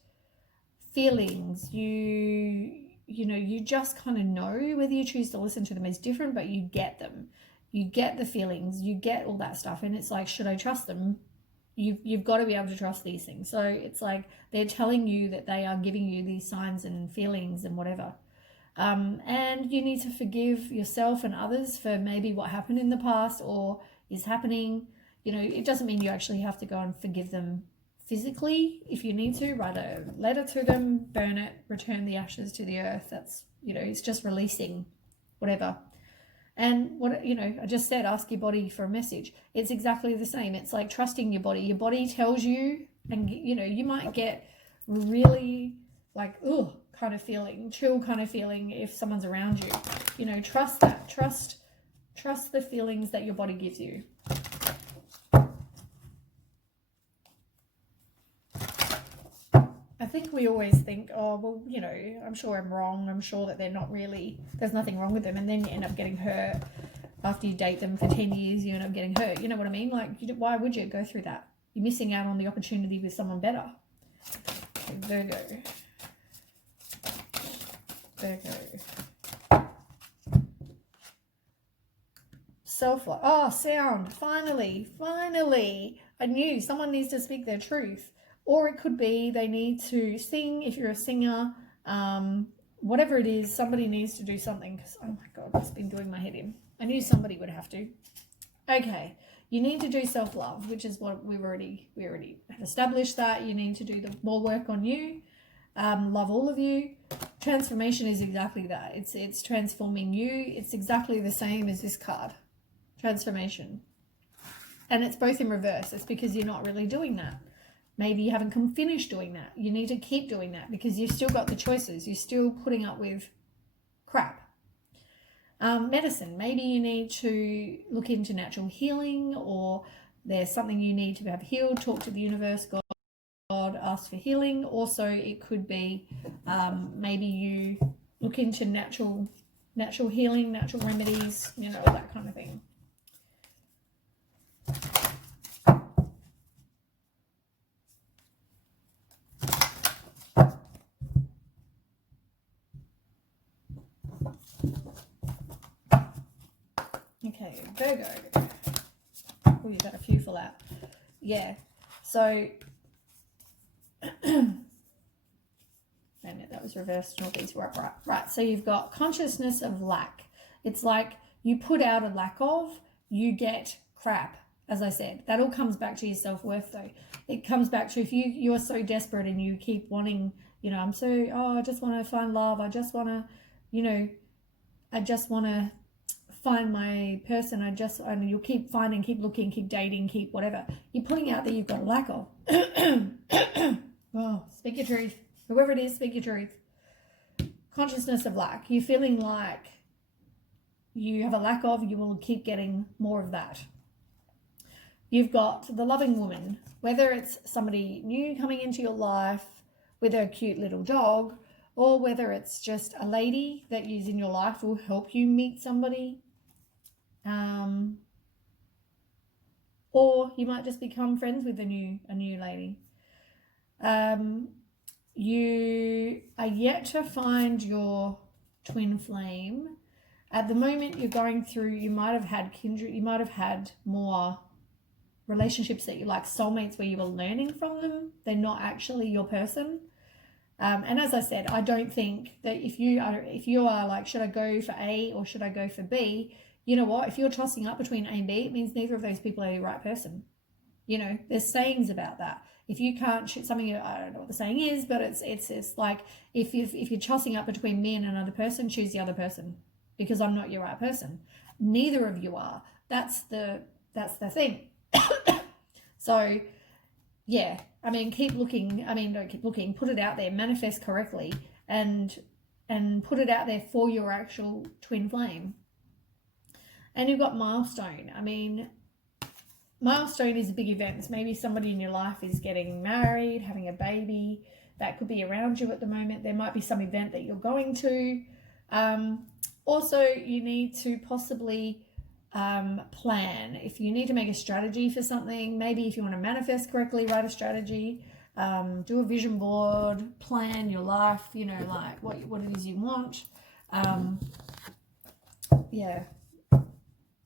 feelings. You just kind of know. Whether you choose to listen to them is different, but you get them. You get the feelings. You get all that stuff, and it's like, should I trust them? You've got to be able to trust these things. So it's like they're telling you that they are giving you these signs and feelings and whatever. And you need to forgive yourself and others for maybe what happened in the past or is happening. It doesn't mean you actually have to go and forgive them physically. If you need to, write a letter to them, burn it, return the ashes to the earth. That's, it's just releasing whatever. And what, I just said, ask your body for a message. It's exactly the same. It's like trusting your body. Your body tells you, and, you might get really like, ugh, kind of feeling, chill kind of feeling if someone's around you. Trust that. Trust the feelings that your body gives you. I think we always think, oh, well, I'm sure I'm wrong. I'm sure that there's nothing wrong with them. And then you end up getting hurt. After you date them for 10 years, you end up getting hurt. You know what I mean? Like, why would you go through that? You're missing out on the opportunity with someone better. Okay, Virgo. Self-love. Oh, sound. Finally. I knew someone needs to speak their truth. Or it could be they need to sing if you're a singer. Whatever it is, somebody needs to do something. Because, oh my God, it's been doing my head in. I knew somebody would have to. Okay. You need to do self-love, which is what we already have established that. You need to do more work on you. Love all of you. Transformation is exactly that. It's transforming you. It's exactly the same as this card. Transformation. And it's both in reverse. It's because you're not really doing that. Maybe you haven't finished doing that. You need to keep doing that because you've still got the choices. You're still putting up with crap. Medicine, maybe you need to look into natural healing, or there's something you need to have healed. Talk to the universe, God, ask for healing. Also, it could be maybe you look into natural healing, natural remedies, you know, that kind of thing. Okay, Virgo. Oh, you've got a few full out. Yeah. So, and that was reversed. All these were upright. Right. So you've got consciousness of lack. It's like you put out a lack of, you get crap. As I said, that all comes back to your self-worth, though. It comes back to if you're so desperate and you keep wanting, you know, I just want to find love. I just want to, you know, I just want to find my person. And you'll keep finding, keep looking, keep dating, keep whatever. You're putting out that you've got a lack of. Oh, speak your truth. Whoever it is, speak your truth. Consciousness of lack. You're feeling like you have a lack of, you will keep getting more of that. You've got the loving woman, whether it's somebody new coming into your life with a cute little dog, or whether it's just a lady that is in your life will help you meet somebody. Or you might just become friends with a new lady. You are yet to find your twin flame. At the moment you're going through, you might have had kindred, you might have had more relationships that you like, soulmates, where you were learning from them. They're not actually your person. And as I said, I don't think that if you are like, should I go for A or should I go for B? You know what? If you're tossing up between A and B, it means neither of those people are the right person. You know, there's sayings about that. If you can't shoot something, I don't know what the saying is, but it's like if you're tossing up between me and another person, choose the other person, because I'm not your right person. Neither of you are. That's the thing. So, yeah, I mean, keep looking. I mean, don't keep looking. Put it out there. Manifest correctly, and put it out there for your actual twin flame. And you've got milestone. I mean, milestone is a big event. Maybe somebody in your life is getting married, having a baby. That could be around you at the moment. There might be some event that you're going to. Also, you need to possibly plan. If you need to make a strategy for something, maybe if you want to manifest correctly, write a strategy, do a vision board, plan your life, you know, like what it is you want. Yeah.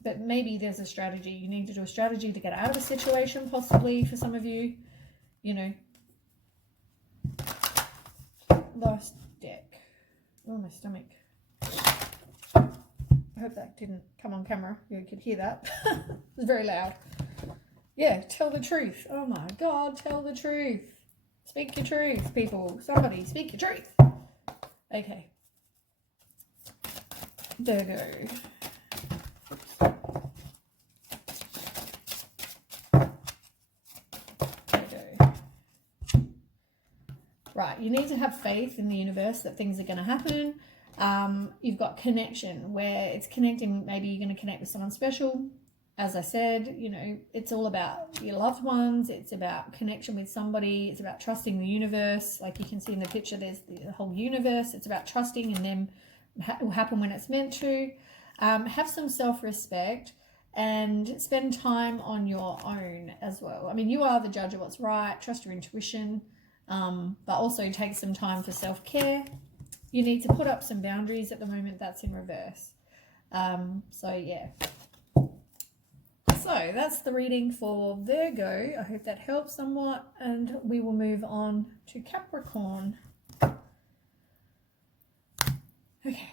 But maybe there's a strategy. You need to do a strategy to get out of a situation, possibly, for some of you, you know. Last deck. Oh, my stomach. I hope that didn't come on camera. You could hear that. It was very loud. Yeah, tell the truth. Oh my God, tell the truth. Speak your truth, people. Somebody, speak your truth. Okay. Virgo. Right, you need to have faith in the universe that things are going to happen. You've got connection, where it's connecting. Maybe you're going to connect with someone special. As I said, you know, it's all about your loved ones. It's about connection with somebody. It's about trusting the universe. Like you can see in the picture, there's the whole universe. It's about trusting in them. It will happen when it's meant to. Have some self-respect and spend time on your own as well. I mean, you are the judge of what's right. Trust your intuition. But also take some time for self-care. You need to put up some boundaries at the moment. That's in reverse. So yeah. So that's the reading for Virgo. I hope that helps somewhat, and we will move on to Capricorn. Okay.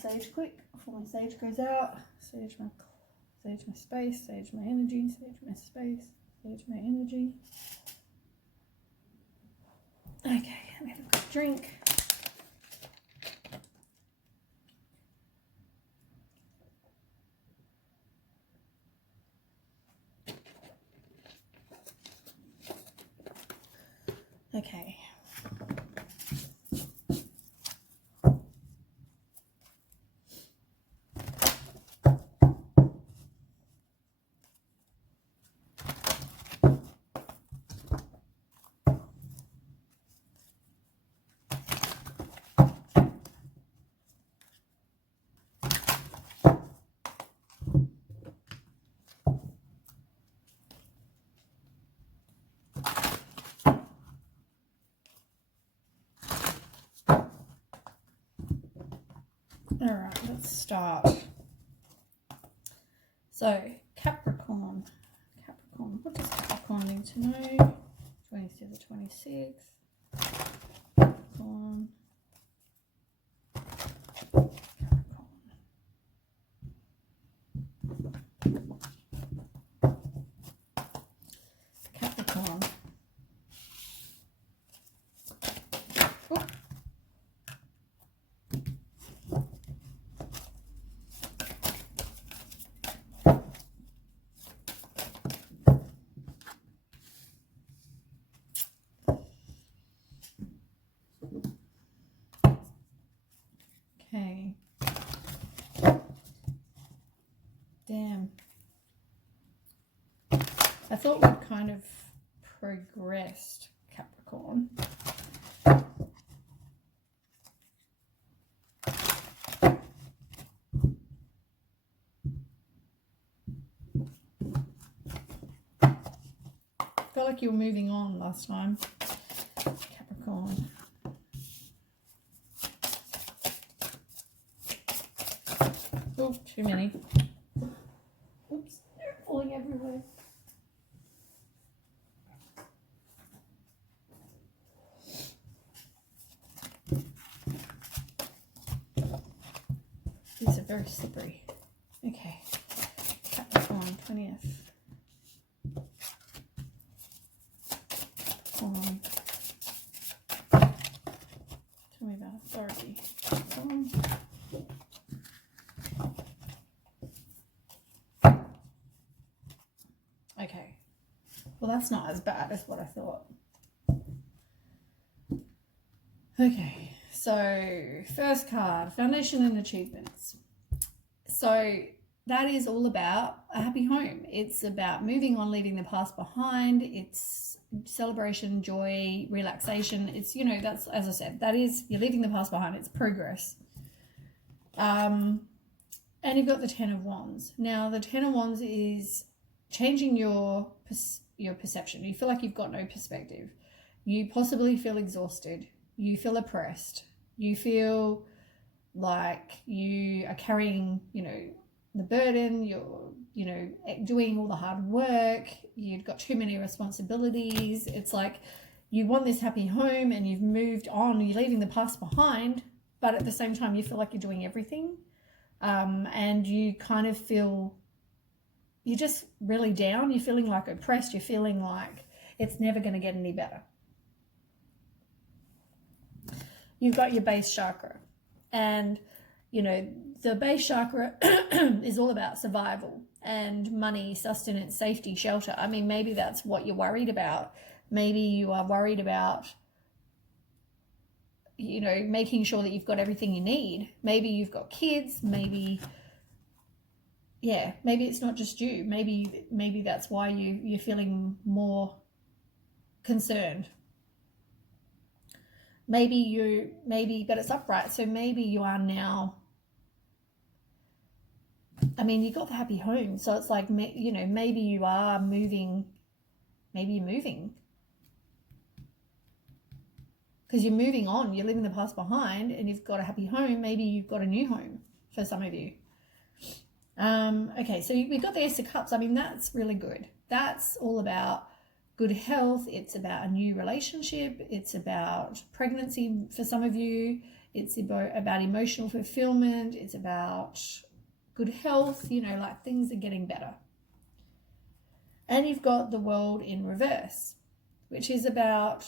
Sage quick before my sage goes out. Sage my space, sage my energy, sage my space, sage my energy. Okay, let me have a quick drink. All right, let's start. So, Capricorn. What does Capricorn need to know? 20 to 26. Capricorn. Capricorn. Oh. Okay. Damn. I thought we'd kind of progressed, Capricorn. Felt like you were moving on last time, Capricorn. Oh, too many. Oops, they're falling everywhere. These are very slippery. Okay, Capricorn, 20th. Capricorn. Tell me about authority. Capricorn. Okay, well that's not as bad as what I thought. Okay, so first card, Foundation and Achievements. So that is all about a happy home. It's about moving on, leaving the past behind. It's celebration, joy, relaxation. It's, you know, that's, as I said, that is, you're leaving the past behind. It's progress. And you've got the Ten of Wands. Now, the Ten of Wands is changing your perception. You feel like you've got no perspective. You possibly feel exhausted. You feel oppressed. You feel like you are carrying, you know, the burden. You're, you know, doing all the hard work. You've got too many responsibilities. It's like you want this happy home and you've moved on. You're leaving the past behind, but at the same time, you feel like you're doing everything. And you kind of feel, you're just really down. You're feeling like oppressed. You're feeling like it's never going to get any better. You've got your base chakra, and you know the base chakra is all about survival and money, sustenance, safety, shelter. I mean, maybe that's what you're worried about. Maybe you are worried about, you know, making sure that you've got everything you need. Maybe you've got kids. Maybe, yeah, maybe it's not just you. Maybe that's why you're feeling more concerned. Maybe, but it's upright. So maybe you are now, I mean, you got the happy home. So it's like, you know, maybe you are moving, maybe you're moving. Because you're moving on, you're leaving the past behind and you've got a happy home. Maybe you've got a new home for some of you. Okay, so we've got the Ace of Cups. I mean, that's really good. That's all about good health. It's about a new relationship. It's about pregnancy for some of you. It's about emotional fulfillment. It's about good health, you know, like things are getting better. And you've got the World in reverse, which is about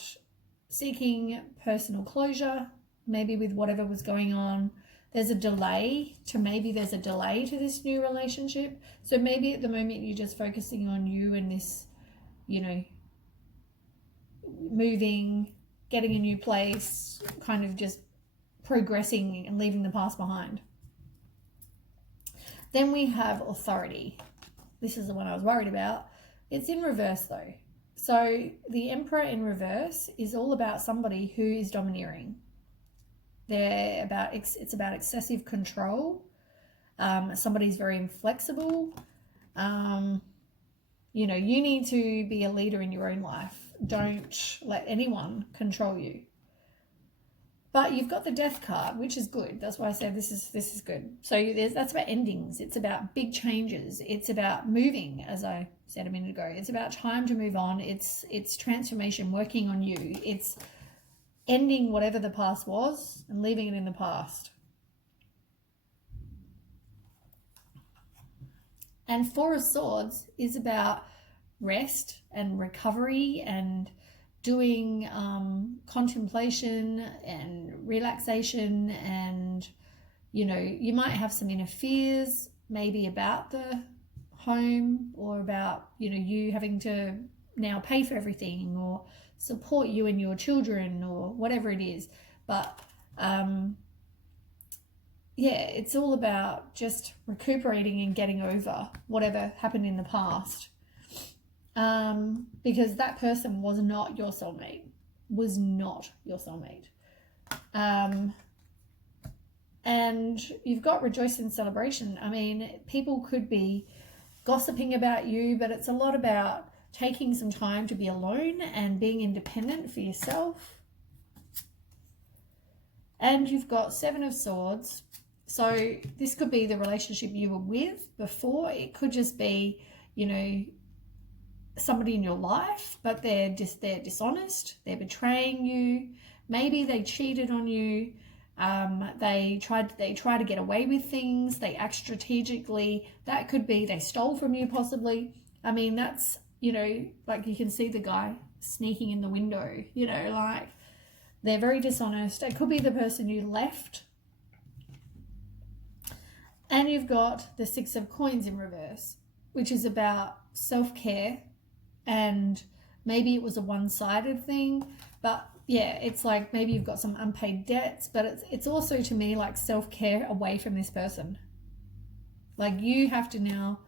seeking personal closure, maybe with whatever was going on. There's a delay to this new relationship. So maybe at the moment you're just focusing on you and this, you know, moving, getting a new place, kind of just progressing and leaving the past behind. Then we have authority. This is the one I was worried about. It's in reverse though. So the Emperor in reverse is all about somebody who is domineering. It's about excessive control. Somebody's very inflexible. You know, you need to be a leader in your own life. Don't let anyone control you. But you've got the Death card, which is good. That's why I said this is good. So that's about endings. It's about big changes. It's about moving, as I said a minute ago. It's about time to move on. It's transformation, working on you. It's ending whatever the past was and leaving it in the past. And Four of Swords is about rest and recovery and doing contemplation and relaxation, and you might have some inner fears maybe about the home, or about you having to now pay for everything or support you and your children or whatever it is. But it's all about just recuperating and getting over whatever happened in the past. Because that person was not your soulmate. And you've got rejoice and celebration. I mean, people could be gossiping about you, but it's a lot about taking some time to be alone and being independent for yourself. And you've got Seven of Swords. So this could be the relationship you were with before. It could just be, somebody in your life, but they're dishonest. They're betraying you. Maybe they cheated on you. They try to get away with things. They act strategically. That could be they stole from you possibly. I mean, that's, like you can see the guy sneaking in the window, like they're very dishonest. It could be the person you left. And you've got the Six of Coins in reverse, which is about self-care, and maybe it was a one-sided thing, but it's like maybe you've got some unpaid debts, but it's also to me like self-care away from this person. Like you have to now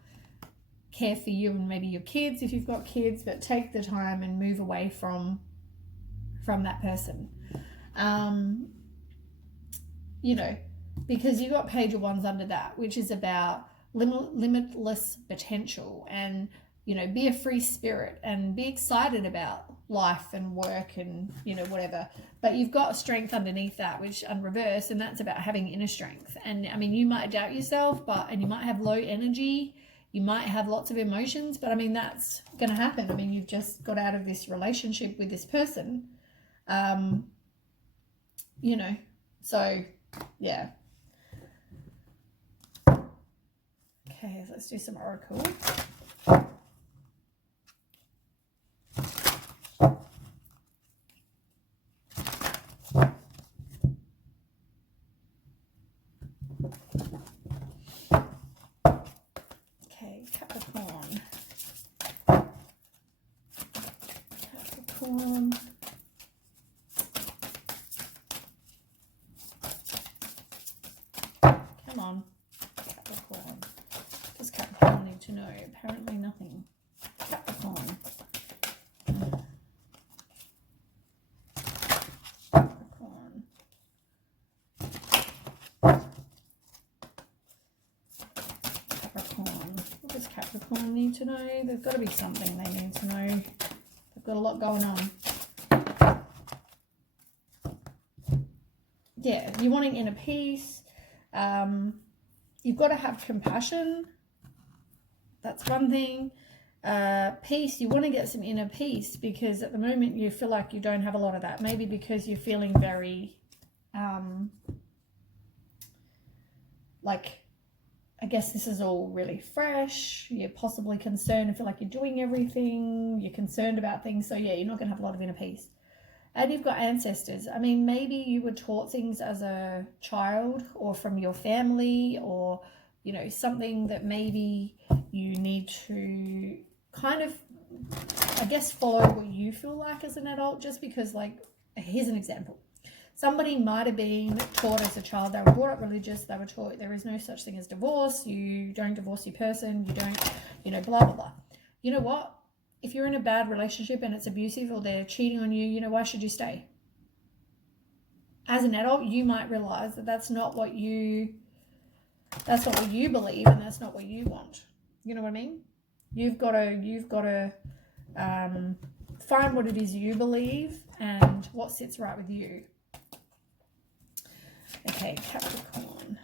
care for you and maybe your kids if you've got kids, but take the time and move away from that person. Because you got Page of Wands under that, which is about limitless potential, and be a free spirit and be excited about life and work and whatever. But you've got strength underneath that, which on reverse, and that's about having inner strength. And I mean, you might doubt yourself, and you might have low energy, you might have lots of emotions, but I mean, that's going to happen. I mean, you've just got out of this relationship with this person, so yeah. Okay, let's do some oracle. Okay, Capricorn. Come on, Capricorn. What does Capricorn need to know? Apparently nothing. Capricorn. What does Capricorn need to know? There's got to be something they need to know. They've got a lot going on. Yeah, you're wanting inner peace. You've got to have compassion. That's one thing. Peace, you want to get some inner peace, because at the moment you feel like you don't have a lot of that. Maybe because you're feeling very, I guess this is all really fresh. You're possibly concerned and feel like you're doing everything. You're concerned about things. So yeah, you're not going to have a lot of inner peace. And you've got ancestors. I mean, maybe you were taught things as a child or from your family, or, something that maybe you need to kind of, I guess, follow what you feel like as an adult, just because, here's an example. Somebody might have been taught as a child, they were brought up religious, they were taught there is no such thing as divorce, you don't divorce your person, you don't, blah, blah, blah. You know what? If you're in a bad relationship and it's abusive, or they're cheating on you, why should you stay? As an adult, you might realize that that's not what you believe, and that's not what you want. You know what I mean? You've got to find what it is you believe and what sits right with you. Okay, Capricorn.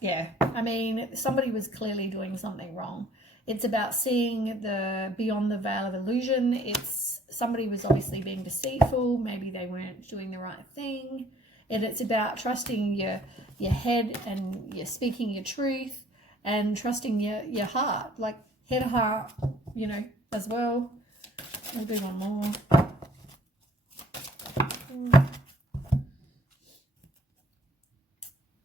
Yeah, I mean, somebody was clearly doing something wrong. It's about seeing the beyond the veil of illusion. It's somebody was obviously being deceitful. Maybe they weren't doing the right thing. And it's about trusting your head, and you're speaking your truth, and trusting your heart, like head heart, you know, as well. I'll do one more.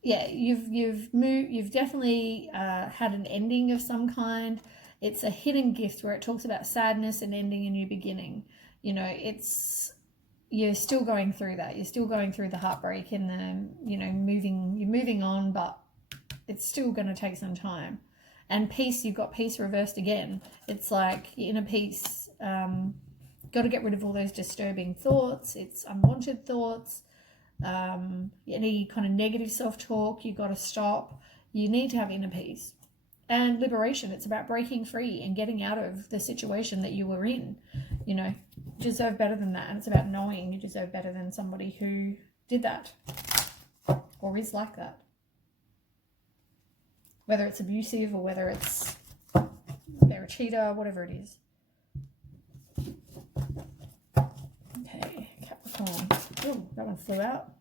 Yeah, you've definitely had an ending of some kind. It's a hidden gift where it talks about sadness and ending a new beginning. You know, you're still going through that. You're still going through the heartbreak and the, you know, you're moving on, but it's still going to take some time. And peace, you've got peace reversed again. It's like your inner peace. Got to get rid of all those disturbing thoughts. It's unwanted thoughts. Any kind of negative self-talk, you've got to stop. You need to have inner peace and liberation. It's about breaking free and getting out of the situation that you were in. You know, you deserve better than that. And it's about knowing you deserve better than somebody who did that or is like that, whether it's abusive or whether it's they're a cheater, whatever it is. Okay, Capricorn. Oh, that one flew out.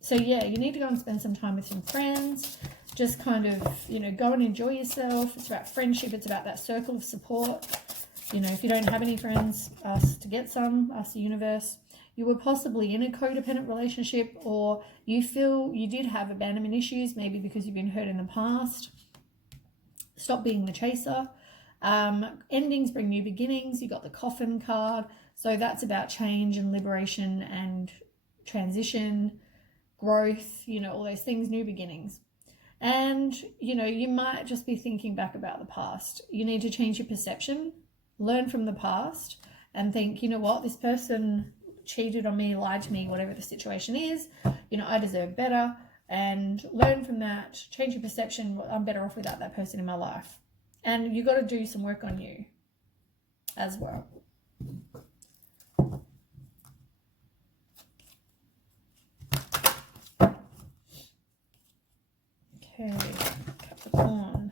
So yeah, you need to go and spend some time with some friends. Just kind of, you know, go and enjoy yourself. It's about friendship. It's about that circle of support. You know, if you don't have any friends, ask to get some. Ask the universe. You were possibly in a codependent relationship, or you feel you did have abandonment issues, maybe because you've been hurt in the past. Stop being the chaser. Endings bring new beginnings. You got the coffin card. So that's about change and liberation and transition, growth, you know, all those things, new beginnings. And, you know, you might just be thinking back about the past. You need to change your perception, learn from the past, and think, you know what, this person cheated on me, lied to me, whatever the situation is, you know, I deserve better. And learn from that, change your perception. I'm better off without that person in my life. And you got to do some work on you as well. Okay, Capricorn.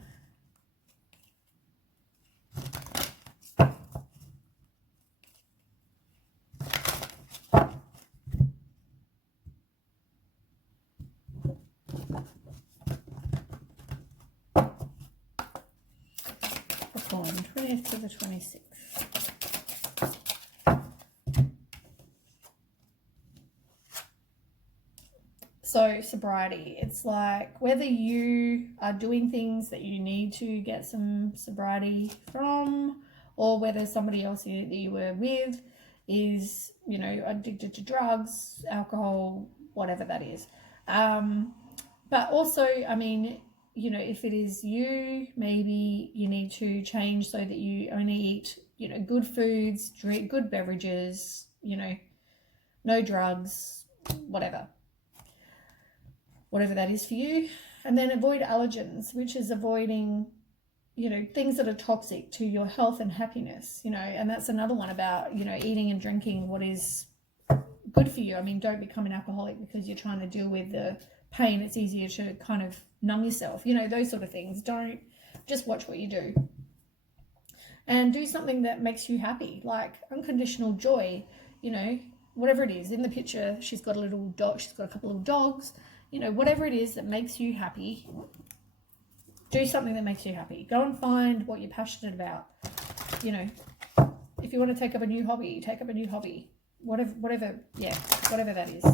Capricorn, 20th to the 26th. So sobriety, it's like whether you are doing things that you need to get some sobriety from, or whether somebody else that you were with is, you know, addicted to drugs, alcohol, whatever that is. But also, I mean, you know, if it is you, maybe you need to change so that you only eat, you know, good foods, drink good beverages, you know, no drugs, whatever that is for you. And then avoid allergens, which is avoiding, you know, things that are toxic to your health and happiness, you know. And that's another one about, you know, eating and drinking what is good for you. I mean, don't become an alcoholic because you're trying to deal with the pain. It's easier to kind of numb yourself, you know, those sort of things. Don't just watch what you do and do something that makes you happy, like unconditional joy, you know, whatever it is. In the picture, she's got a little dog, she's got a couple little dogs, you know, whatever it is that makes you happy. Do something that makes you happy. Go and find what you're passionate about. You know, if you want to take up a new hobby, take up a new hobby. Whatever that is.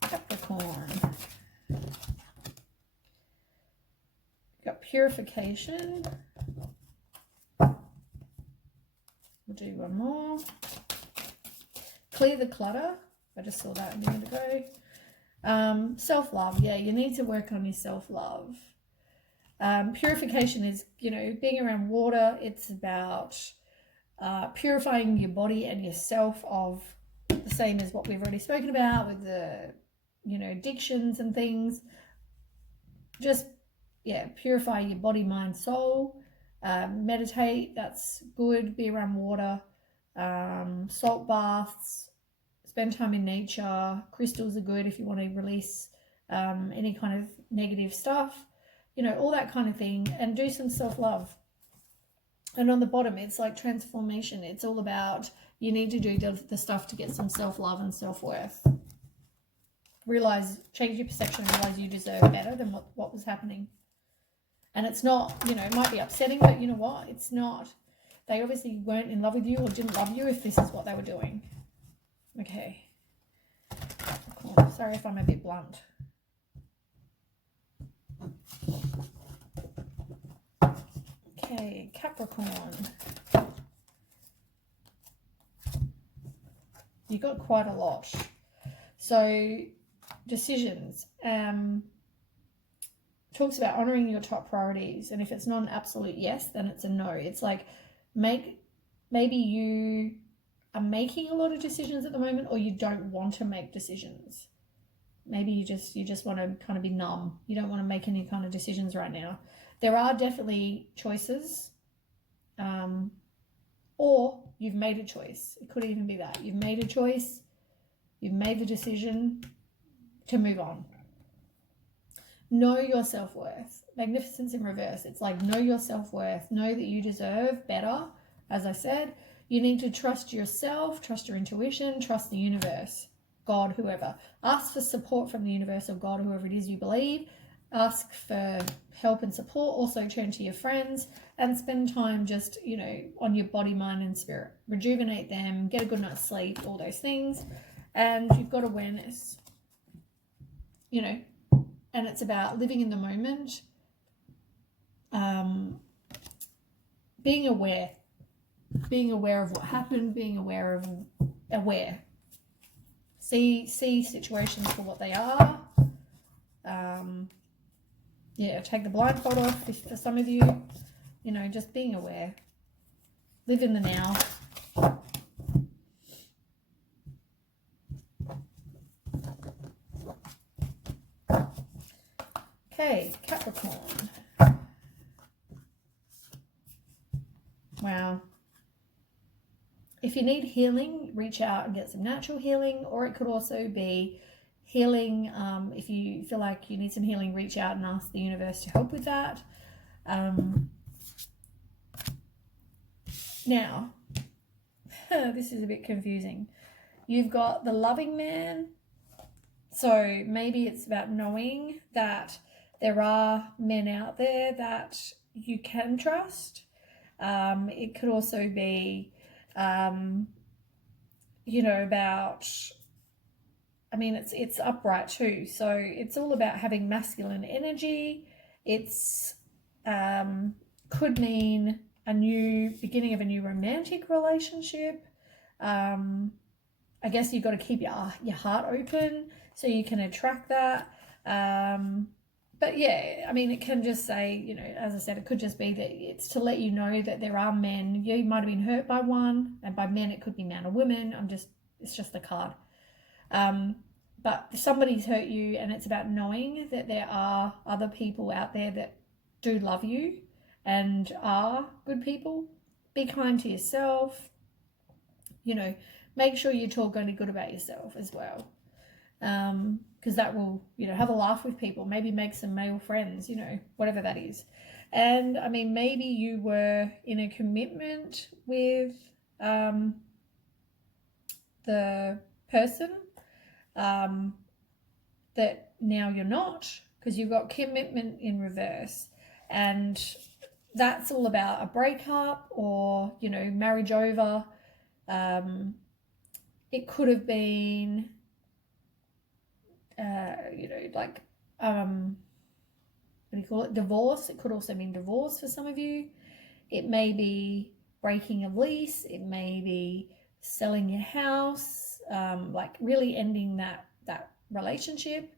Capricorn. Got purification. We'll do one more. Clear the clutter. I just saw that a minute ago. Self-love. Yeah, you need to work on your self-love. Purification is, you know, being around water. It's about purifying your body and yourself of the same as what we've already spoken about with the, you know, addictions and things. Just purify your body, mind, soul. Meditate, that's good. Be around water. Salt baths. Spend time in nature. Crystals are good if you want to release any kind of negative stuff. All that kind of thing. And do some self-love. And on the bottom, it's like transformation. It's all about you need to do the stuff to get some self-love and self-worth. Change your perception, realize you deserve better than what was happening. And it's not, it might be upsetting, but you know what? It's not. They obviously weren't in love with you or didn't love you if this is what they were doing. Okay. Cool. Sorry if I'm a bit blunt. Okay, Capricorn. You got quite a lot. So, decisions. Talks about honoring your top priorities, and if it's not an absolute yes, then it's a no. It's like maybe you are making a lot of decisions at the moment, or you don't want to make decisions. Maybe you just want to kind of be numb. You don't want to make any kind of decisions right now. There are definitely choices, or you've made a choice. It could even be that you've made a choice, you've made the decision to move on. Know your self-worth. Magnificence in reverse. It's like know your self-worth. Know that you deserve better. As I said, you need to trust yourself, trust your intuition, trust the universe, God, whoever. Ask for support from the universe or God, whoever it is you believe. Ask for help and support. Also turn to your friends and spend time just, on your body, mind, and spirit. Rejuvenate them, get a good night's sleep, all those things. And you've got awareness, and it's about living in the moment, being aware of what happened, being aware. See situations for what they are. Take the blindfold off for some of you, just being aware. Live in the now. Okay, Capricorn. Wow. If you need healing, reach out and get some natural healing, or it could also be healing. If you feel like you need some healing, reach out and ask the universe to help with that. Now, this is a bit confusing. You've got the loving man. So maybe it's about knowing that there are men out there that you can trust. It could also be, about, it's upright too. So it's all about having masculine energy. It's, could mean a new beginning of a new romantic relationship. I guess you've got to keep your heart open so you can attract that. But yeah, it can just say, as I said, it could just be that it's to let you know that there are men. You might have been hurt by one, and by men it could be man or women. It's just the card. But somebody's hurt you, and it's about knowing that there are other people out there that do love you and are good people. Be kind to yourself. Make sure you talk only good about yourself as well. Because that will, have a laugh with people, maybe make some male friends, whatever that is. And maybe you were in a commitment with the person that now you're not, because you've got commitment in reverse. And that's all about a breakup or, marriage over. It could have been divorce. It could also mean divorce for some of you. It may be breaking a lease. It may be selling your house, really ending that relationship.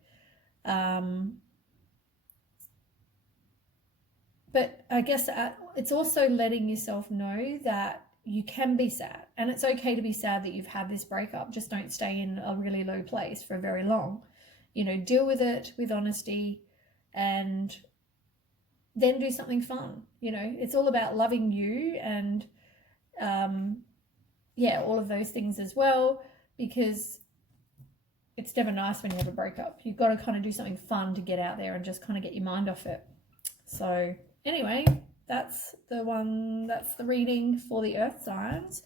But I guess it's also letting yourself know that you can be sad, and it's okay to be sad that you've had this breakup. Just don't stay in a really low place for very long. Deal with it with honesty and then do something fun. It's all about loving you and all of those things as well, because it's never nice when you have a breakup. You've got to kind of do something fun to get out there and just kind of get your mind off it. So anyway, that's the reading for the earth signs.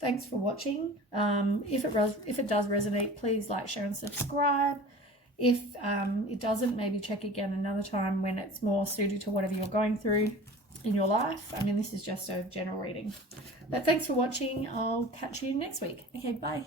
Thanks for watching. If it does resonate, please like, share and subscribe. If it doesn't, maybe check again another time when it's more suited to whatever you're going through in your life. I mean, this is just a general reading. But thanks for watching. I'll catch you next week. Okay, bye.